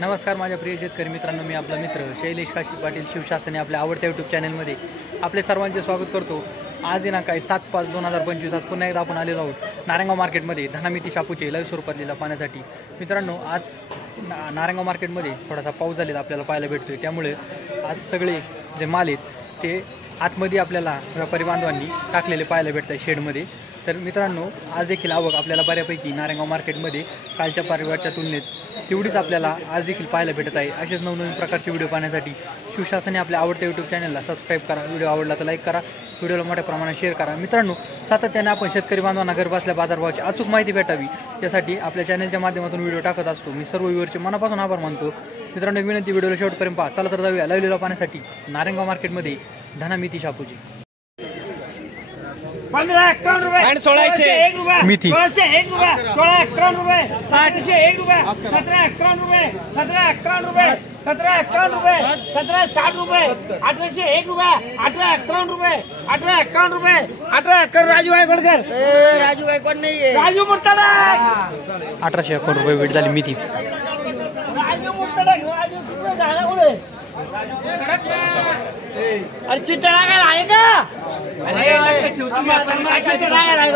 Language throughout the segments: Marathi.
नमस्कार माझ्या प्रिय शेतकरी मित्रांनो, मी आपला मित्र शैलेश काशी पाटील शिवशास्त्री आपल्या आवडत्या यूट्यूब चॅनलमध्ये आपले सर्वांचे स्वागत करतो। आज दिनांक 7/5/2025 आज पुन्हा एकदा आपण आलेलो आहोत नारायणगाव मार्केटमध्ये धनामिती शापूचे लाईव्ह स्वरूपात लिला पाहण्यासाठी। मित्रांनो, आज नारायणगाव मार्केटमध्ये थोडासा पाऊस झालेला आपल्याला पाहायला भेटतोय, त्यामुळे आज सगळे जे माल आहेत ते आतमध्ये आपल्याला व्यापारी बांधवांनी टाकलेले पाहायला भेटतात शेडमध्ये। तर मित्रांनो, आज देखील आवक आपल्याला बऱ्यापैकी नारायणगाव मार्केटमध्ये कालच्या परिवारच्या तुलनेत तेवढीच आपल्याला आज देखील पाहायला भेटत आहे। असेच नवनवीन प्रकारचे व्हिडिओ पाहण्यासाठी शिवशास्त्री आपल्या आवडत्या यूट्यूब चॅनलला सबस्क्राईब करा, व्हिडिओ आवडला तर लाईक करा, व्हिडिओला मोठ्या प्रमाणात शेअर करा। मित्रांनो, सातत्याने आपण शेतकरी बांधवांना घर बसल्या बाजारभावाची अचूक माहिती भेटावी यासाठी आपल्या चॅनलच्या माध्यमातून व्हिडिओ टाकत असतो। मी सर्व व्ह्यूअरचे मनापासून आभार मानतो। मित्रांनो, एक विनंती, व्हिडिओला शेवटपर्यंत पहा। चला तर जाऊया लाईव्ह लिलाव पाहण्यासाठी नारायणगाव मार्केटमध्ये धनामिती शापूची। 1551 रुपये आणि 1601 रुपये मिती 1601 रुपये 1651 रुपये 1701 रुपये 1751 रुपये 1751 रुपये 1751 रुपये 1760 रुपये 1801 रुपये 1851 रुपये 1851 रुपये 1851 राजू गायकवाड राजू गायकवाड नाहीये, राजू मुर्तडा 1851 रुपये भेट झाली मिती। राजू मुर्तडा राजू कुठे झाला कुठे अरे चिट्टा काय आहे का अरे लक्ष ठेव तुम्ही आपण चिट्टा काय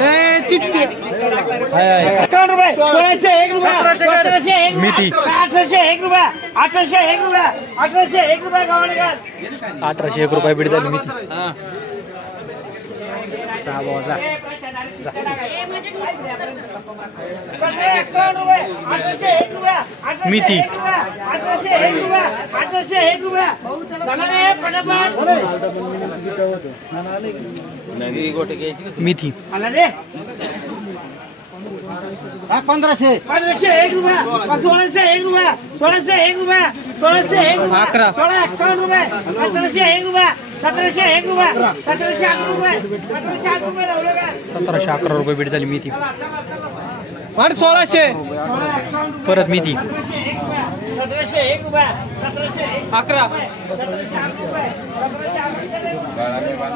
ए चिट्टी 51 रुपये 1601 रुपये 1701 मिती 1801 रुपये 1801 रुपये 1801 रुपये गावाने का 1801 रुपये भेट झाली मिती। मिती मिती 1501 रुपये 1601 रुपये 1601 रुपये 1601 रुपये 1651 रुपये 1701 रुपये 1701 रुपये 1711 रुपये 1711 रुपये 1711 रुपये भेट झाली मिती। 1600 परत मिती 1701 रुपये 11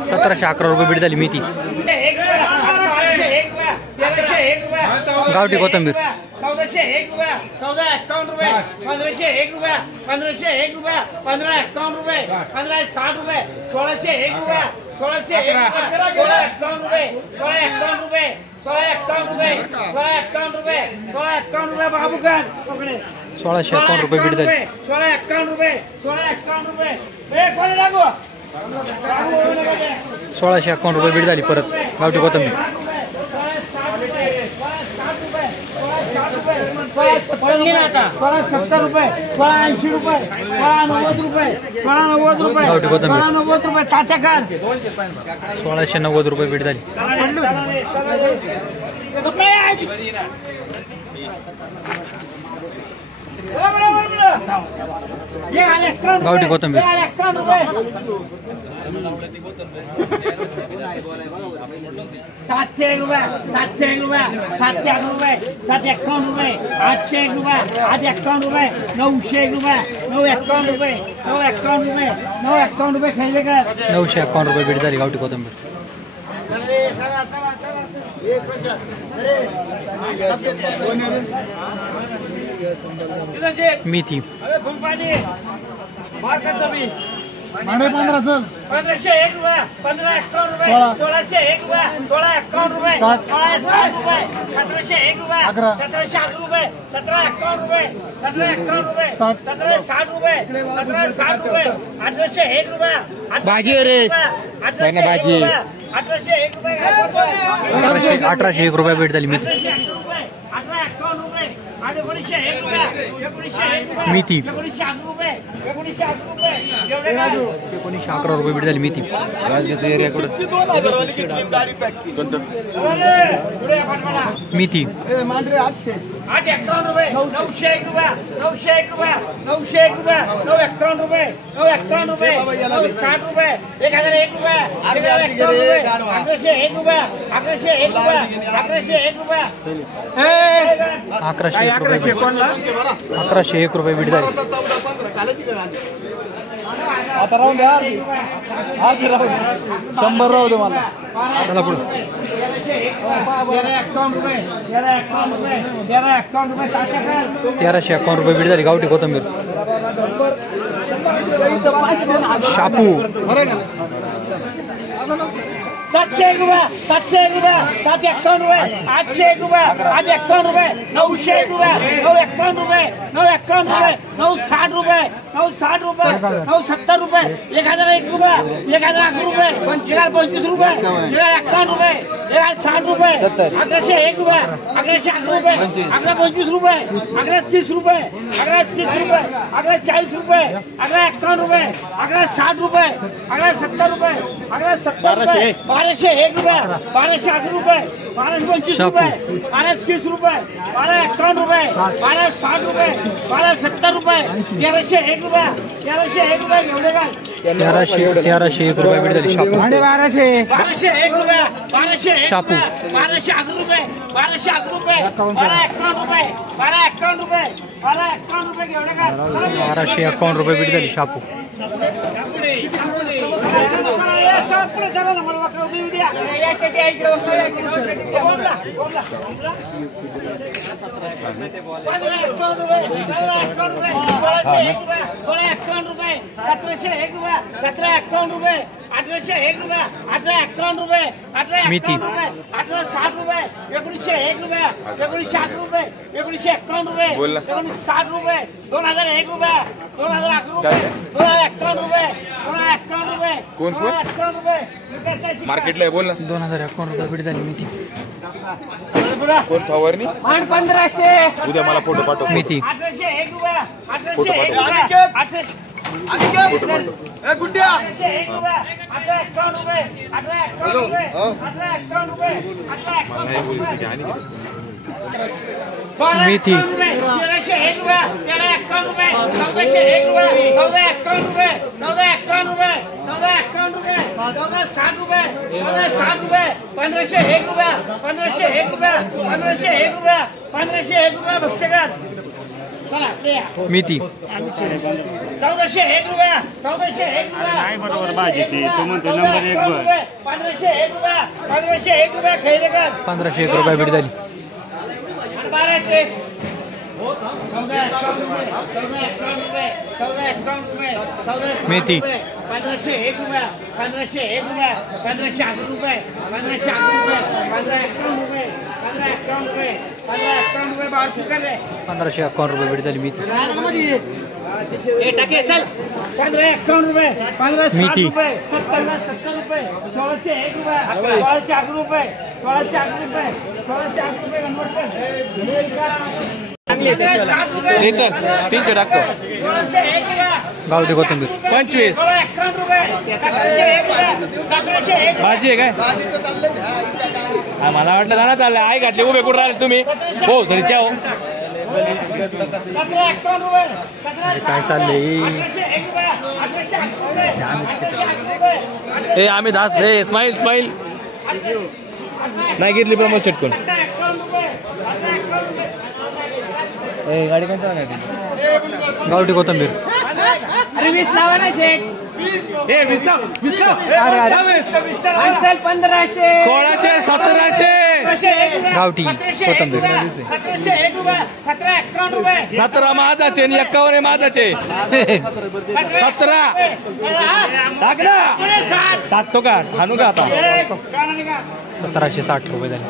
1711 रुपये भेट झाली मिती। गावठी कोथंबीर 1401 रुपये 1451 रुपये 1501 रुपये 1501 रुपये 1551 रुपये 1560 रुपये 1601 रुपये 1601 रुपये 1651 रुपये 1651 रुपये 1651 रुपये 1651 रुपये बाबूगण 1651 रुपये भेट झाली। 1651 रुपये 1651 रुपये ए कोणी लागू 1651 रुपये भेट झाली परत गावठी कोथंबीर। 1670 रुपये 1680 रुपये 1690 रुपये 1690 रुपये गावठी कोथंबीर 1690 रुपये तात्याकार 1690 रुपये भेट झाली। गावठी कोथंबीर 701 रुपये 701 रुपये 701 रुपये 751 रुपये 801 रुपये 851 रुपये 901 रुपये 951 रुपये 951 रुपये 951 रुपये खायले का 951 रुपये भेट झाली गावठी कोथंबीर। मेथी 1501 रुपये 1551 रुपये 1601 रुपये 1651 रुपये 1660 रुपये 1701 रुपये 1711 रुपये 1751 रुपये 1751 रुपये 1760 रुपये 1760 रुपये 1801 रुपये भाजी रे भाजी 1801 रुपये 1801 रुपये भेट झाली मेथी। 1851 रुपये 1901 रुपये 1901 रुपये मेथी 1911 रुपये 1911 रुपये 1911 रुपये भेट झाली मेथी। मेथी 851 रुपये 901 रुपये 901 रुपये 901 रुपये 951 रुपये 951 रुपये 960 रुपये 1001 रुपये 1001 रुपये 1801 रुपये 1801 रुपये 1801 रुपये 1101 रुपये भेट झाली। आता राहून द्या 100 राहू दे मला चला पुढे ₹1351 बीड झाली गावठी कोथंबीर. शापू 701 रुपये 751 रुपये 801 रुपये 851 रुपये 901 रुपये 951 रुपये 951 रुपये 960 रुपये 960 रुपये 970 रुपये 1001 रुपये 1001 रुपये 1025 रुपये 1051 रुपये 1060 रुपये 1101 रुपये 1101 रुपये 1125 रुपये 1130 रुपये 1130 रुपये 1140 रुपये 1151 रुपये 1160 रुपये 1170 रुपये 1170 रुपये 1201 रुपये 1211 रुपये 1225 रुपये 1230 रुपये 1251 रुपये 1260 रुपये 1270 रुपये 1301 रुपये 1301 रुपये घेऊन काय 1301 रुपये बीड झाली शापू. 1201 रुपये 1201 शापू. 1211 रुपये 1211 रुपये 1251 रुपये 1251 रुपये 1251 रुपये घेऊन काय 1251 रुपये बीड झाली शापू. पुढे चला ना मला वाटलं देऊ द्या यासाठी ऐकलं 1751 रुपये 1801 रुपये 1851 रुपये मेथी. 1860 रुपये 1901 रुपये 1908 रुपये 1951 रुपये 1960 रुपये 2001 रुपये 2011 रुपये 2051 रुपये 2051 रुपये कोण? 2051 रुपये मार्केटला आहे बोल ना. 2051 रुपये बीड झाली मेथी. कोण फवारणी 1500 उद्या मला फोटो पाठव. मेथी 1801 रुपये 1801 फोटो रुपये पाठव. 1801 रुपये 1851 रुपये 1851 रुपये 1851 रुपये 1851 रुपये मेथी 1301 रुपये 1351 रुपये 1401 रुपये 1451 रुपये 1451 रुपये 1451 रुपये 1460 रुपये 1460 रुपये 1501 रुपये 1501 रुपये 1501 रुपये 1501 रुपये भक्तगण चला मेथी 1401 रुपये 1401 रुपये नाही बरोबर भाजी ती तो म्हणतो नंबर 1 वर 1501 रुपये 1501 रुपये खैरेकर 1501 रुपये बीड झाली. 1200 मेथी 1501 रुपये 1501 रुपये 1511 रुपये 1511 रुपये 1551 रुपये 1551 रुपये 1551 रुपये बाहर चुकल रे 1551 रुपये बीड झाली मेथी. ए टाके चल 1551 रुपये 1560 मेथी. रुपये 70 रुपये 1601 रुपये 1611 रुपये 1611 रुपये 1611 रुपये कन्वर्ट कर चांगले ते चल 300 टाकतो. 1601 रुपये गावठी कोथंबीर 25 51 रुपये 1701 रुपये 1701 भाजी आहे काय हा, मला वाटलं जाणार चाललं आई घातली उभे कुठं राहिले तुम्ही हो सरी च्या हो 1751 रुपये काय चाललंय 1701 रुपये 1801 रुपये ए आम्ही दास हे स्माईल स्माईल नाही घेतली प्रमोद चटकून 1851 रुपये 1851 रुपये ए गाडी काय चालणार गावठी कोथंबीर. अरे 20 लावा ना शेट ए विसला विसला अरे, अरे. अंचल 1500 1600 1700 गावठी कोथंबीर 1701 रुपये 1751 रुपये 17 माझाचे आणि 51 माझाचे 17 टाक ना टाकतो का आणू का आता 1760 रुपये झाले.